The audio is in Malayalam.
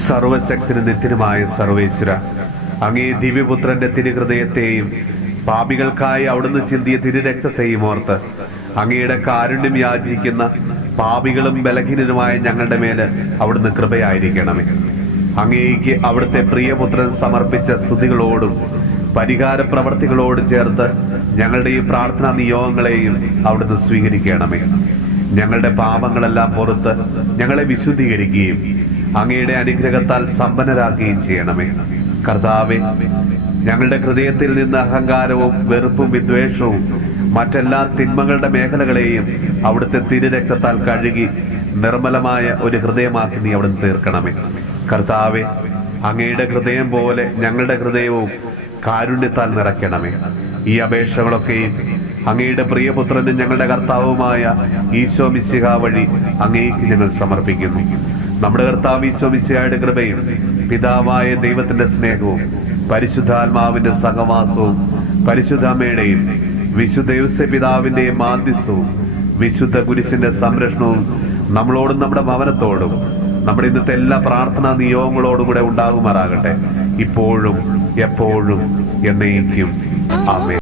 സർവശക്തനും നിത്യനുമായ സർവേശ്വര, അങ്ങേ ദിവ്യപുത്രന്റെ തിരുഹൃദയത്തെയും പാപികൾക്കായി അവിടുന്ന് ചിന്തിയ തിരുരക്തത്തെയും ഓർത്ത് അങ്ങയുടെ കാരുണ്യം യാചിക്കുന്ന പാപികളും ബലഹീനരുമായ ഞങ്ങളുടെ മേല് അവിടുന്ന് കൃപയായിരിക്കണമേ. അങ്ങേക്ക് അവിടുത്തെ പ്രിയപുത്രൻ സമർപ്പിച്ച സ്തുതികളോടും പരിഹാര പ്രവർത്തികളോടും ചേർത്ത് ഞങ്ങളുടെ ഈ പ്രാർത്ഥനാ നിയോഗങ്ങളെയും അവിടുന്ന് സ്വീകരിക്കണമേ. ഞങ്ങളുടെ പാപങ്ങളെല്ലാം പുറത്ത് ഞങ്ങളെ വിശുദ്ധീകരിക്കുകയും അങ്ങയുടെ അനുഗ്രഹത്താൽ സമ്പന്നരാക്കുകയും ചെയ്യണമേ. കർത്താവേ, ഞങ്ങളുടെ ഹൃദയത്തിൽ നിന്ന് അഹങ്കാരവും വെറുപ്പും വിദ്വേഷവും മറ്റെല്ലാ തിന്മകളുടെ മേഖലകളെയും അവിടുത്തെ തിരുരക്തത്താൽ കഴുകി നിർമ്മലമായ ഒരു ഹൃദയമാക്കി നീ അവിടുന്ന് തീർക്കണമേ. കർത്താവേ, അങ്ങയുടെ ഹൃദയം പോലെ ഞങ്ങളുടെ ഹൃദയവും കാരുണ്യത്താൽ നിറയ്ക്കണമേ. ഈ അപേക്ഷകളൊക്കെയും അങ്ങയുടെ പ്രിയപുത്രനും ഞങ്ങളുടെ കർത്താവുമായ ഈശോ മിശിഹ വഴി അങ്ങേക്ക് ഞങ്ങൾ സമർപ്പിക്കുന്നു. നമ്മുടെ കർത്താവ് ഈശോ മിശിഹായുടെ കൃപയും പിതാവായ ദൈവത്തിന്റെ സ്നേഹവും പരിശുദ്ധാത്മാവിന്റെ സഹവാസവും പരിശുദ്ധ അമ്മയുടെയും വിശുദ്ധ ഔസേപ്പ് പിതാവിന്റെയും മാധ്യസ്ഥവും വിശുദ്ധ കുരിശിന്റെ സംരക്ഷണവും നമ്മളോടും നമ്മുടെ ഭവനത്തോടും നമ്മുടെ ഇന്നത്തെ എല്ലാ പ്രാർത്ഥനാ നിയോഗങ്ങളോടും കൂടെ ഉണ്ടാകുമാറാകട്ടെ, ഇപ്പോഴും എപ്പോഴും എന്നേക്കും. ആമേൻ.